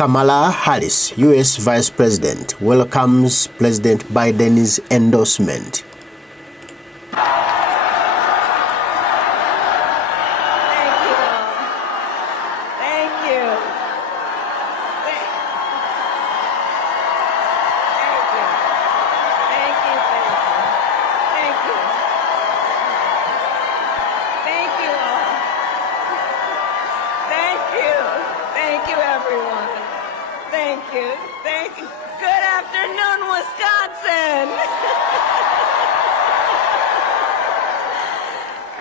Kamala Harris, U.S. Vice President, welcomes President Biden's endorsement. Thank you. Good afternoon, Wisconsin.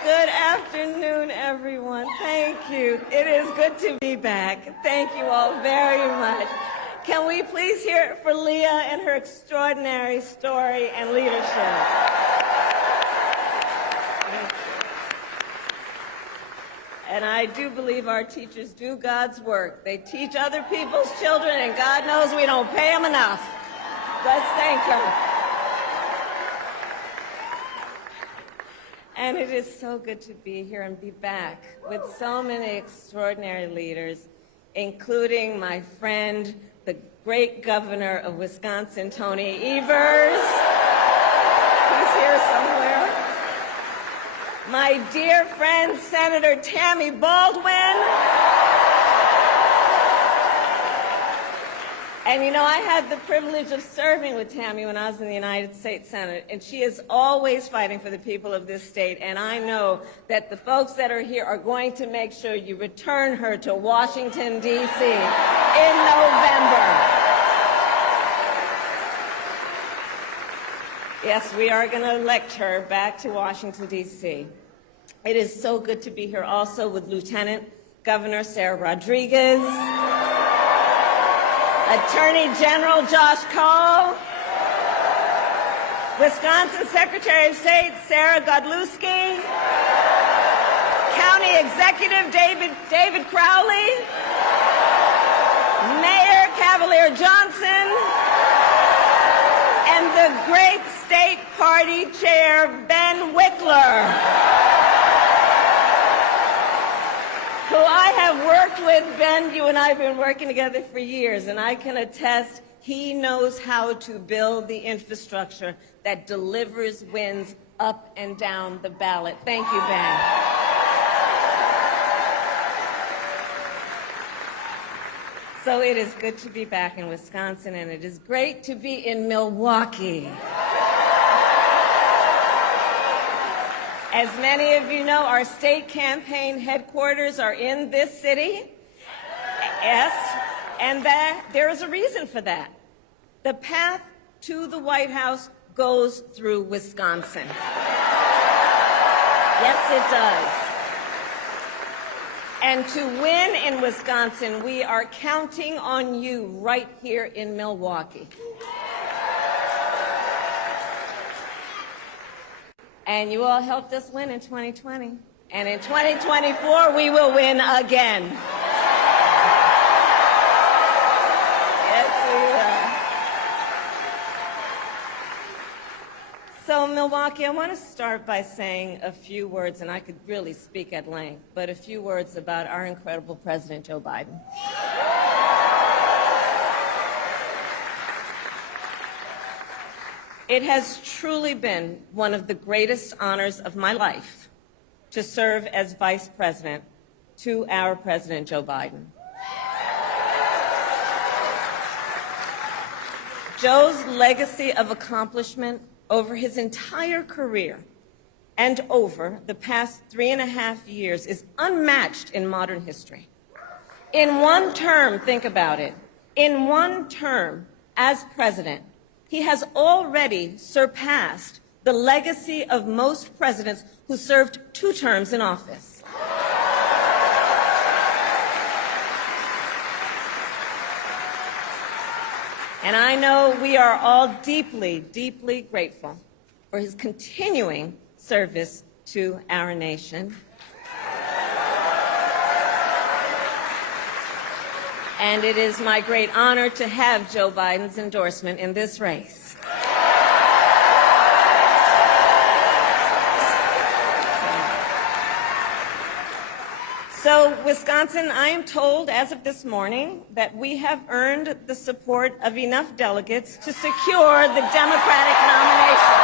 Good afternoon, everyone. Thank you. It is good to be back. Thank you all very much. Can we please hear it for Leah and her extraordinary story and leadership? And I do believe our teachers do God's work. They teach other people's children, and God knows we don't pay them enough. Let's thank her. And it is so good to be here and be back with so many extraordinary leaders, including my friend, the great governor of Wisconsin, Tony Evers. He's here somewhere. My dear friend, Senator Tammy Baldwin. And you know, I had the privilege of serving with Tammy when I was in the United States Senate, and she is always fighting for the people of this state, and I know that the folks that are here are going to make sure you return her to Washington, D.C. in November. Yes, we are going to elect her back to Washington, D.C. It is so good to be here also with Lieutenant Governor Sarah Rodriguez, Attorney General Josh Cole, Wisconsin Secretary of State Sarah Godlewski, County Executive David Crowley, Mayor Cavalier Johnson, and the great State Party Chair Ben Wickler, who I have worked with. Ben, you and I have been working together for years, and I can attest he knows how to build the infrastructure that delivers wins up and down the ballot. Thank you, Ben. So it is good to be back in Wisconsin, and it is great to be in Milwaukee. As many of you know, our state campaign headquarters are in this city. Yes, and there is a reason for that. The path to the White House goes through Wisconsin. Yes, it does. And to win in Wisconsin, we are counting on you right here in Milwaukee. And you all helped us win in 2020. And in 2024, we will win again. Yes, we will. So, Milwaukee, I want to start by saying a few words, and I could really speak at length, but a few words about our incredible President Joe Biden. It has truly been one of the greatest honors of my life to serve as Vice President to our President Joe Biden. Joe's legacy of accomplishment over his entire career and over the past 3.5 years is unmatched in modern history. In one term, think about it, in one term as president, he has already surpassed the legacy of most presidents who served 2 terms in office. And I know we are all deeply, deeply grateful for his continuing service to our nation. And it is my great honor to have Joe Biden's endorsement in this race. So, Wisconsin, I am told as of this morning that we have earned the support of enough delegates to secure the Democratic nomination.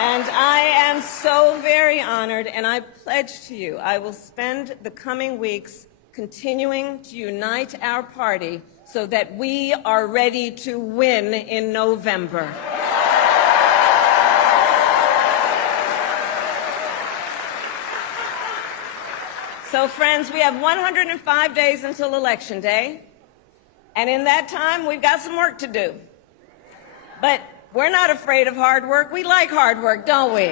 And I am so very honored, and I pledge to you I will spend the coming weeks continuing to unite our party so that we are ready to win in November. So, friends, we have 105 days until Election Day, and in that time, we've got some work to do. But we're not afraid of hard work. We like hard work, don't we?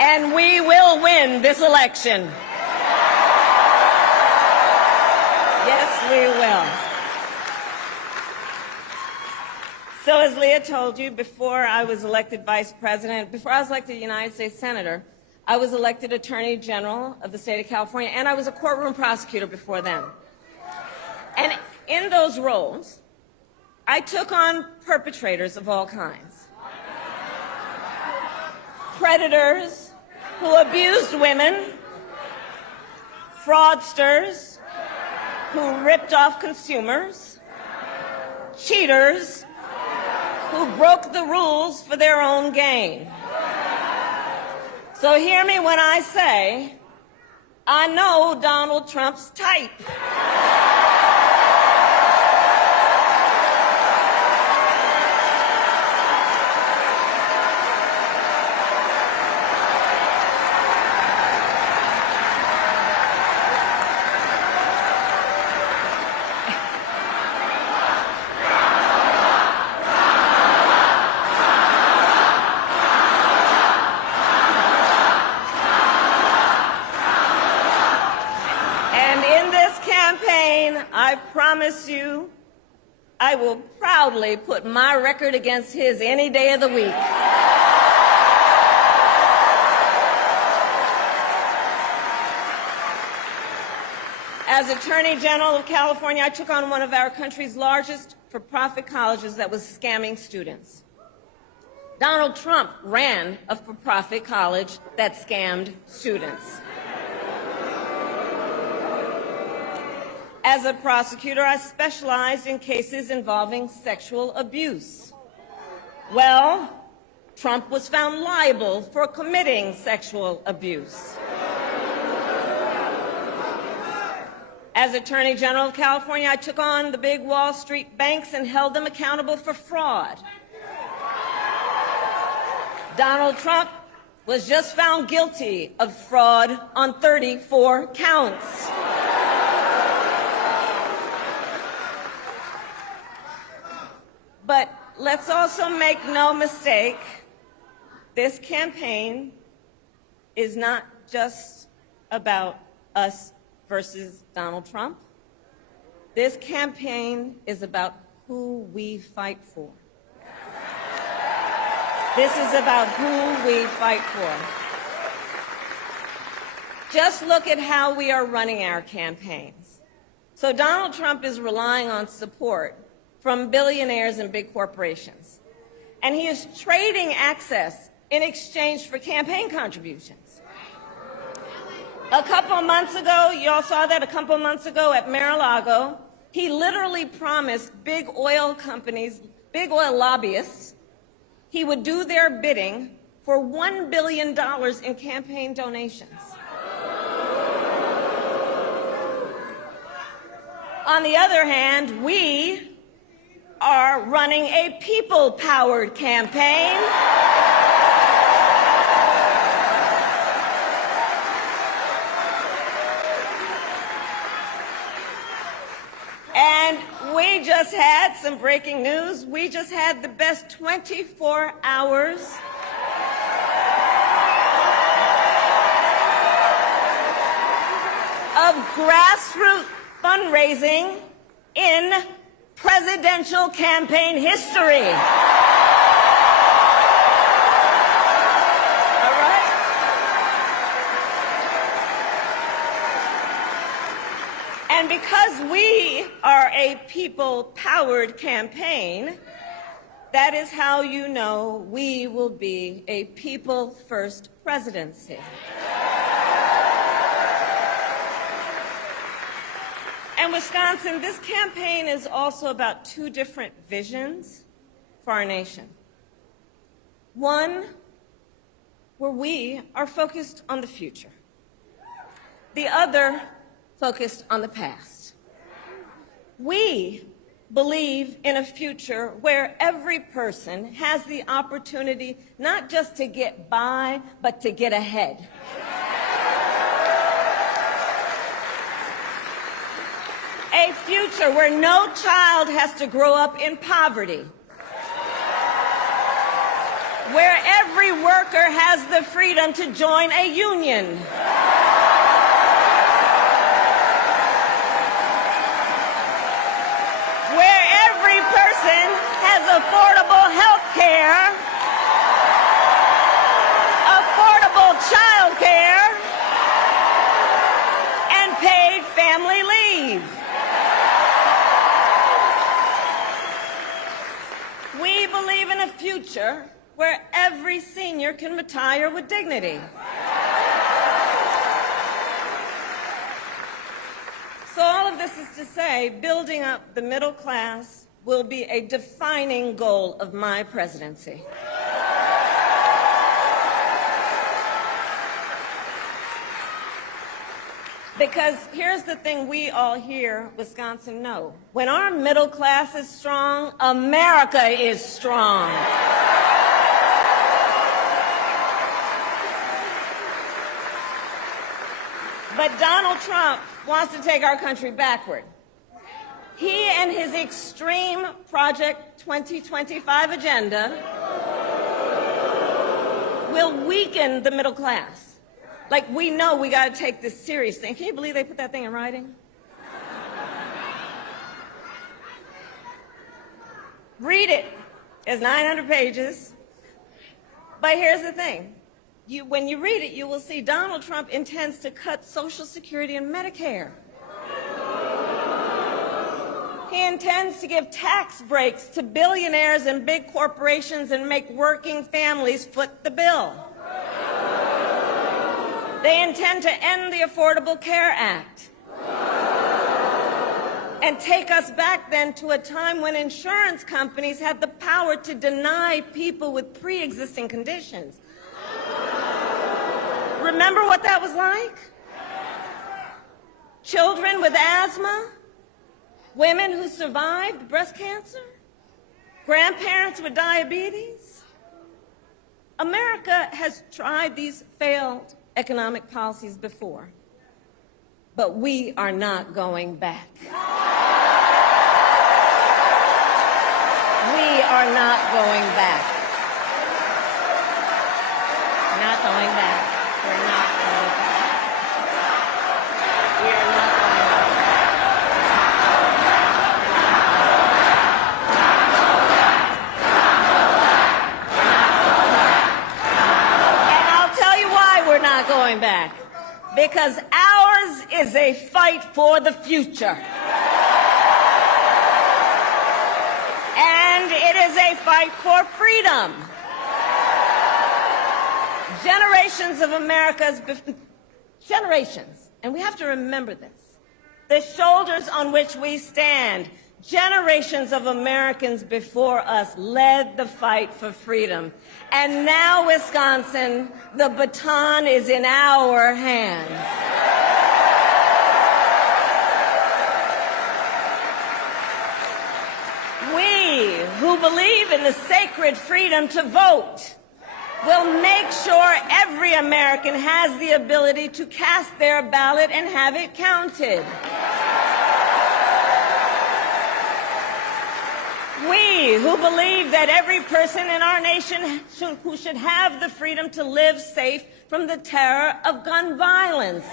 And we will win this election. Yes, we will. So as Leah told you, before I was elected vice president, before I was elected United States Senator, I was elected Attorney General of the state of California, and I was a courtroom prosecutor before then. And in those roles, I took on perpetrators of all kinds. Predators who abused women, fraudsters who ripped off consumers, cheaters who broke the rules for their own gain. So hear me when I say, I know Donald Trump's type. I promise you, I will proudly put my record against his any day of the week. As Attorney General of California, I took on one of our country's largest for-profit colleges that was scamming students. Donald Trump ran a for-profit college that scammed students. As a prosecutor, I specialized in cases involving sexual abuse. Well, Trump was found liable for committing sexual abuse. As Attorney General of California, I took on the big Wall Street banks and held them accountable for fraud. Donald Trump was just found guilty of fraud on 34 counts. But let's also make no mistake, this campaign is not just about us versus Donald Trump. This campaign is about who we fight for. This is about who we fight for. Just look at how we are running our campaigns. So Donald Trump is relying on support from billionaires and big corporations. And he is trading access in exchange for campaign contributions. A couple months ago, you all saw that a couple months ago at Mar-a-Lago, he literally promised big oil companies, big oil lobbyists, he would do their bidding for $1 billion in campaign donations. On the other hand, we are running a people-powered campaign. And we just had some breaking news. We just had the best 24 hours of grassroots fundraising in presidential campaign history. All right? And because we are a a people-powered campaign, that is how you know we will be a people-first presidency. And Wisconsin, this campaign is also about two different visions for our nation. One, where we are focused on the future. The other, focused on the past. We believe in a future where every person has the opportunity not just to get by, but to get ahead. A future where no child has to grow up in poverty. Where every worker has the freedom to join a union. Where every person has affordable health care, affordable child care, and paid family leave. We believe in a future where every senior can retire with dignity. So all of this is to say, building up the middle class will be a defining goal of my presidency. Because here's the thing we all here, Wisconsin, know. When our middle class is strong, America is strong. But Donald Trump wants to take our country backward. He and his extreme Project 2025 agenda will weaken the middle class. Like, we know we got to take this seriously. Can you believe they put that thing in writing? Read it. It's 900 pages. But here's the thing. When you read it, you will see Donald Trump intends to cut Social Security and Medicare. He intends to give tax breaks to billionaires and big corporations and make working families foot the bill. They intend to end the Affordable Care Act and take us back then to a time when insurance companies had the power to deny people with pre-existing conditions. Remember what that was like? Children with asthma, women who survived breast cancer, grandparents with diabetes. America has tried these failed economic policies before, but we are not going back. We are not going back. Not going back. We're not going back. We are not going back. And I'll tell you why we're not going back. Because ours is a fight for the future. And it is a fight for freedom. Generations of America's, generations, and we have to remember this, the shoulders on which we stand, generations of Americans before us led the fight for freedom. And now, Wisconsin, the baton is in our hands. We, who believe in the sacred freedom to vote, will make sure every American has the ability to cast their ballot and have it counted. We, who believe that every person in our nation who should have the freedom to live safe from the terror of gun violence,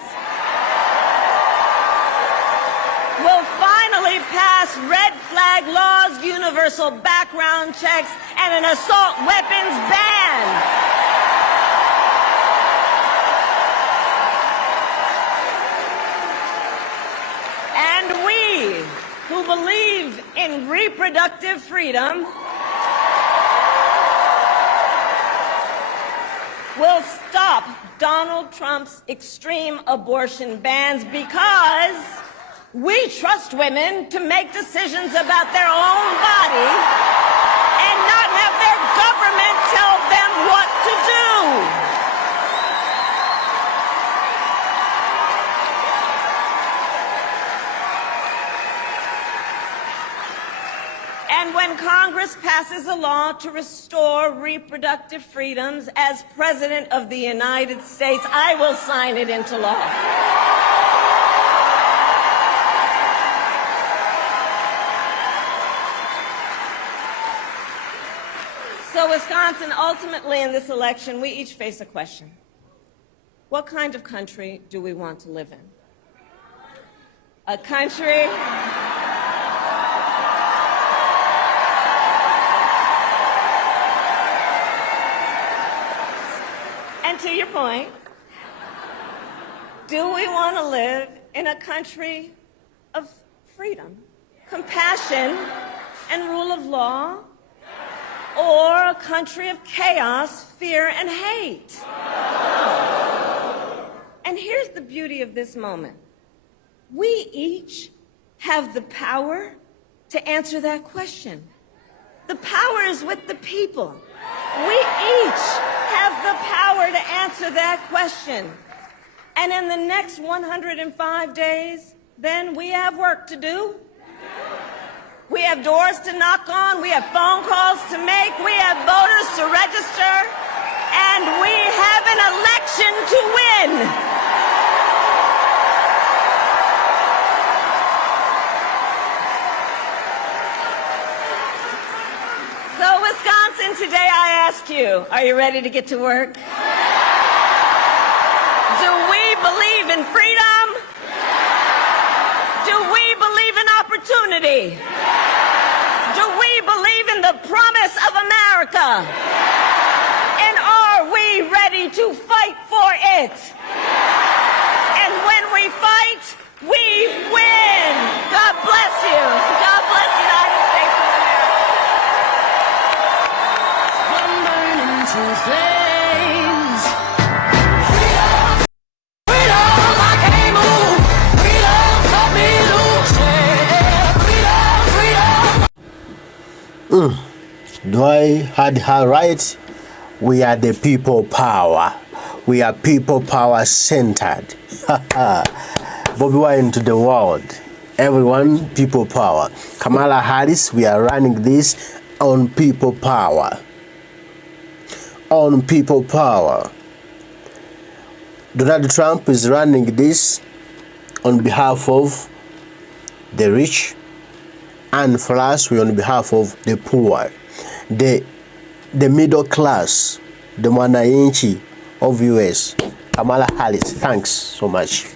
will finally pass red flag laws, universal background checks, and an assault weapons ban. And we, who who believe in reproductive freedom will stop Donald Trump's extreme abortion bans because we trust women to make decisions about their own body and not have their government tell them what to do. And when Congress passes a law to restore reproductive freedoms, as President of the United States, I will sign it into law. So, Wisconsin, ultimately in this election, we each face a question. What kind of country do we want to live in? A country and to your point, do we want to live in a country of freedom, compassion, and rule of law? Or a country of chaos, fear, and hate? And here's the beauty of this moment. We each have the power to answer that question. The power is with the people. We each have the power to answer that question. And in the next 105 days, then we have work to do. We have doors to knock on, we have phone calls to make, we have voters to register, and we have an election to win. So, Wisconsin, today I ask you, are you ready to get to work? Do we believe in freedom? Do we believe in opportunity? Do we believe in the promise of America? And are we ready to fight for it? And when we fight, we win. God bless you. God bless the United States of America. One burning to flames. Freedom, freedom, I can't move. Freedom, cut me loose. Yeah. Freedom, freedom. Do I had her right? We are the people power. We are people power centered. Bobby Wine to the world. Everyone, people power. Kamala Harris, we are running this on people power. On people power. Donald Trump is running this on behalf of the rich, and for us, we on behalf of the poor. The middle class, the mwananchi of US. Kamala Harris, thanks so much.